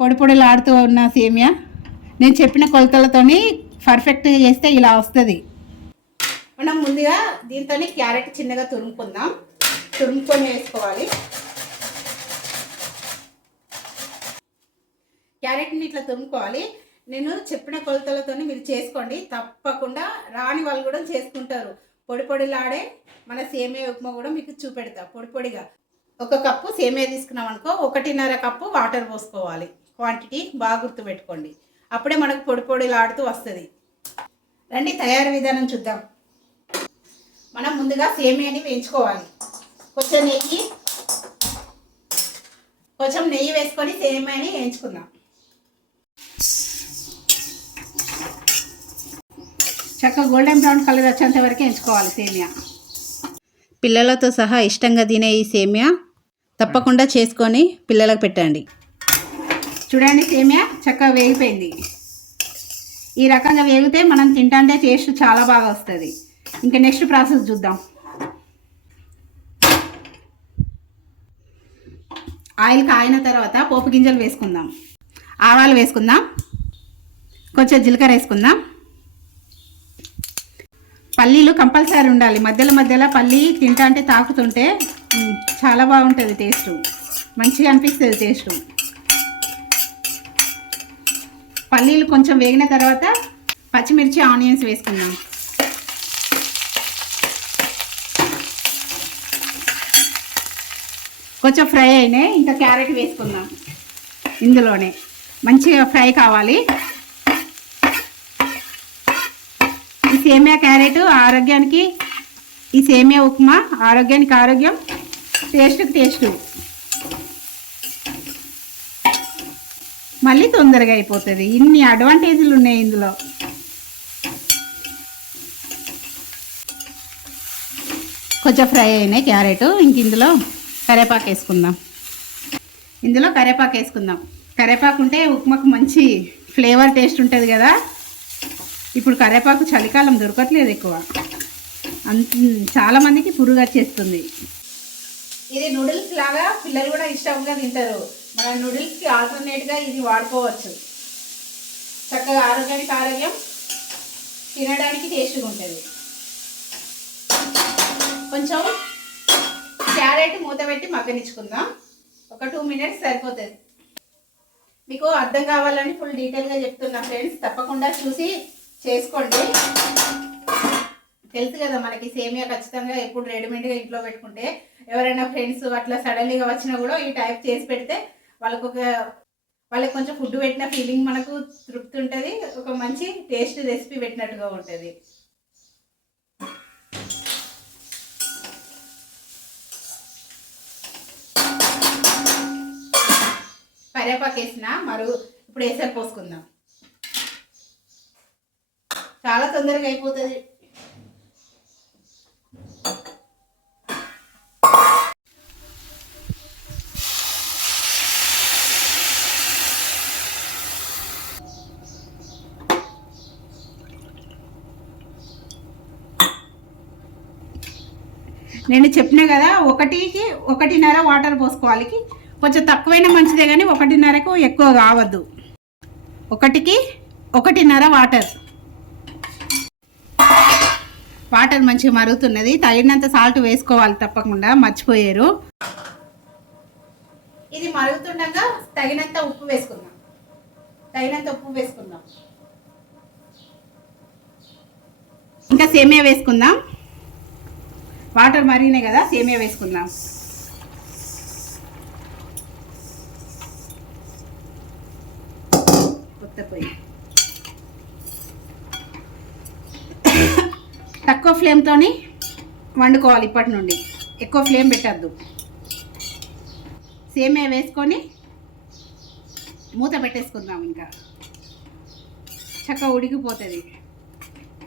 పొడి పొడిలాడుతూ ఉన్న సేమియా నేను చెప్పిన కొలతలతోని పర్ఫెక్ట్గా చేస్తే ఇలా వస్తుంది. మనం ముందుగా దీంతో క్యారెట్ చిన్నగా తురుముకొని వేసుకోవాలి. క్యారెట్ని ఇట్లా తురుముకోవాలి. నేను చెప్పిన కొలతలతో మీరు చేసుకోండి, తప్పకుండా రాని వాళ్ళు కూడా చేసుకుంటారు. పొడి పొడిలాడే మన సేమియా ఉప్మా కూడా మీకు చూపెడతా. పొడి పొడిగా 1 కప్పు సేమియా తీసుకున్నాం అనుకో, 1.5 కప్పు వాటర్ పోసుకోవాలి. క్వాంటిటీ బాగా గుర్తుపెట్టుకోండి, అప్పుడే మనకు పొడి పొడిలాడుతూ వస్తుంది. రండి తయారీ విధానం చూద్దాం. మనం ముందుగా సేమియాని వేయించుకోవాలి. కొంచెం నెయ్యి వేసుకొని సేమియాని వేయించుకుందాం. చక్కగా గోల్డెన్ బ్రౌన్ కలర్ వచ్చేంత వరకు వేయించుకోవాలి సేమియా. పిల్లలతో సహా ఇష్టంగా తినే ఈ సేమియా తప్పకుండా చేసుకొని పిల్లలకు పెట్టండి. చూడండి, సేమియా చక్కగా వేగిపోయింది. ఈ రకంగా వేగితే మనం తింటే టేస్ట్ చాలా బాగా వస్తుంది. ఇంకా నెక్స్ట్ ప్రాసెస్ చూద్దాం. ఆయిల్ కాగిన తర్వాత పోపు గింజలు వేసుకుందాం. ఆవాలు వేసుకుందాం, కొంచెం జీలకర్ర వేసుకుందాం. పల్లీలు కంపల్సరీ ఉండాలి. మధ్యలో పల్లీ తింటే తాకుతుంటే చాలా బాగుంటుంది, టేస్ట్ మంచిగా అనిపిస్తుంది. టేస్ట్ పల్లీలు కొంచెం వేగిన తర్వాత పచ్చిమిర్చి ఆనియన్స్ వేసుకుందాం. కొంచెం ఫ్రై అయినాయి, ఇంకా క్యారెట్ వేసుకుందాం. ఇందులోనే మంచిగా ఫ్రై కావాలి. ఈ సేమియా క్యారెట్ ఆరోగ్యానికి, ఈ సేమియా ఉప్మా ఆరోగ్యానికి ఆరోగ్యం, టేస్ట్కి టేస్ట్, మళ్ళీ తొందరగా అయిపోతుంది. ఇన్ని అడ్వాంటేజ్లు ఉన్నాయి ఇందులో. కొంచెం ఫ్రై అయినాయి క్యారెట్. ఇంక ఇందులో కరివేపాకు వేసుకుందాం. కరివేపాకు ఉంటే ఉప్మాకు మంచి ఫ్లేవర్ టేస్ట్ ఉంటుంది కదా. ఇప్పుడు కరివేపాకు చలికాలం దొరకట్లేదు ఎక్కువ, చాలామందికి పురుగు వచ్చేస్తుంది. ఇది నూడిల్స్ లాగా పిల్లలు కూడా ఇష్టంగా తింటారు. మన నూడిల్స్కి ఆల్టర్నేట్గా ఇది వాడుకోవచ్చు. చక్కగా ఆరోగ్యానికి ఆరోగ్యం, తినడానికి టేస్ట్గా ఉంటుంది. కొంచెం క్యారెట్ మూత పెట్టి మగ్గనిచ్చుకుందాం. ఒక 2 మినిట్స్ సరిపోతుంది. మీకు అర్థం కావాలని ఫుల్ డీటెయిల్గా చెప్తున్నా ఫ్రెండ్స్, తప్పకుండా చూసి చేసుకోండి. తెలుసు కదా మనకి సేమియా ఖచ్చితంగా ఎప్పుడు రెడీమేడ్గా ఇంట్లో పెట్టుకుంటే, ఎవరైనా ఫ్రెండ్స్ అట్లా సడన్లీగా వచ్చినా కూడా ఈ టైప్ చేసి పెడితే వాళ్ళకి కొంచెం ఫుడ్ పెట్టిన ఫీలింగ్ మనకు తృప్తి ఉంటుంది. ఒక మంచి టేస్ట్ రెసిపీ పెట్టినట్టుగా ఉంటుంది. కరివేపాకు వేసిన ఇప్పుడు వేసారు పోసుకుందాం. చాలా తొందరగా అయిపోతుంది. నేను చెప్పినా కదా, 1కి 1.5 వాటర్ పోసుకోవాలి. కొంచెం తక్కువైనా మంచిదే, కానీ 1.5కు ఎక్కువ కావద్దు. 1కి 1.5 వాటర్ మంచిగా మరుగుతున్నది. తగినంత సాల్ట్ వేసుకోవాలి తప్పకుండా, మర్చిపోయారు. ఇది మరుగుతుండగా తగినంత ఉప్పు వేసుకుందాం. ఇంకా సేమియా వేసుకుందాం. వాటర్ మరిగినాయి కదా, సేమియా వేసుకుందాం. తక్కువ ఫ్లేమ్తో వండుకోవాలి. ఇప్పటి నుండి ఎక్కువ ఫ్లేమ్ పెట్టద్దు. సేమియా వేసుకొని మూత పెట్టేసుకుందాం. ఇంకా చక్కగా ఉడికిపోతుంది.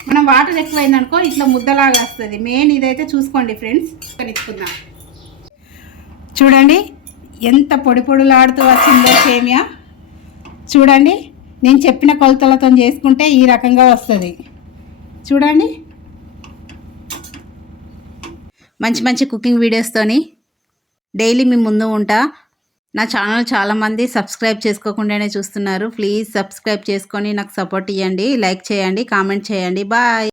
మనం వాటర్ ఎక్కువైందనుకో ఇట్లా ముద్దలాగా వస్తుంది. మెయిన్ ఇదైతే చూసుకోండి ఫ్రెండ్స్. కనిచ్చుకుందాం. చూడండి ఎంత పొడి పొడిలాడుతూ వచ్చిందో సేమియా. చూడండి, నేను చెప్పిన కొలతలతో చేసుకుంటే ఈ రకంగా వస్తుంది. చూడండి, మంచి మంచి కుకింగ్ వీడియోస్తోని డైలీ మీ ముందు ఉంటా. నా ఛానల్ చాలామంది సబ్స్క్రైబ్ చేసుకోకుండానే చూస్తున్నారు. ప్లీజ్ సబ్స్క్రైబ్ చేసుకొని నాకు సపోర్ట్ ఇవ్వండి. లైక్ చేయండి, కామెంట్ చేయండి. బాయ్.